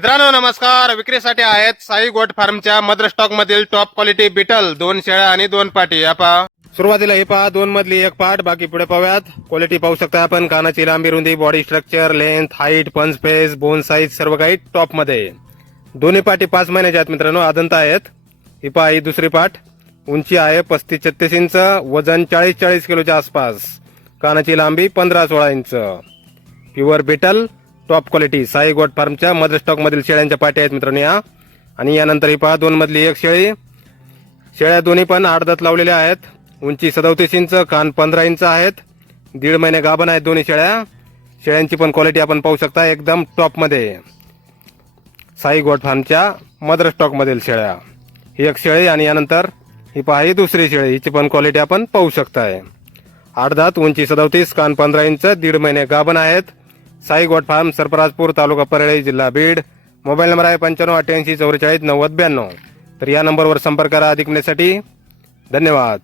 मित्रांनो नमस्कार. विक्रीसाठी आहेत साई गोट फार्मच्या मदर स्टॉक मधील टॉप क्वालिटी बिटल दोन शेळ्या आणि दोन पाटी. या पहा सुरुवातीला हे पहा दोन मधली एक पाट बाकी पुढे पाहूयात. क्वालिटी पाहू शकता आपण कानाची लांबी रुंदी body structure length height punch face bone size सर्व काही टॉपमध्ये. दोन्ही पाटी पाच महिन्याच्या आहेत मित्रांनो आदंत आहेत. ही पहा ही दुसरी पाट. उंची आहे पस्तीस छत्तीस इंच वजन चाळीस चाळीस किलोच्या आसपास. कानाची लांबी पंधरा सोळा inch. Pure Beetal top quality Sai goat फार्मच्या मदर स्टॉक मधील शेळ्यांच्या पाट्या आहेत मित्रांनो या. आणि यानंतर ही पहा दोन मधली एक शेळी. शेळ्या दोन्ही पण आडदात लावलेल्या आहेत. उंची सदोतीस इंच कान पंधरा इंच आहेत. दीड महिने गाभण आहेत दोन्ही शेळ्या. शेळ्यांची पण क्वालिटी आपण पाहू शकता एकदम टॉपमध्ये. साई गोट फार्मच्या मदर स्टॉक मधील शेळ्या. ही एक शेळी आणि यानंतर ही पहा ही दुसरी शेळी. हिची पण क्वालिटी आपण पाहू शकताय. आठ दात उंची सदोतीस कान पंधरा इंच दीड महिने गाभण आहेत. साई गोट फार्म सरपराजपूर तालुका परळी जिल्हा बीड. मोबाईल नंबर आहे पंच्याण्णव अठ्ठ्याऐंशी चौवेचाळीस नव्वद ब्याण्णव. तर या नंबरवर संपर्क करा अधिक मिळण्यासाठी धन्यवाद.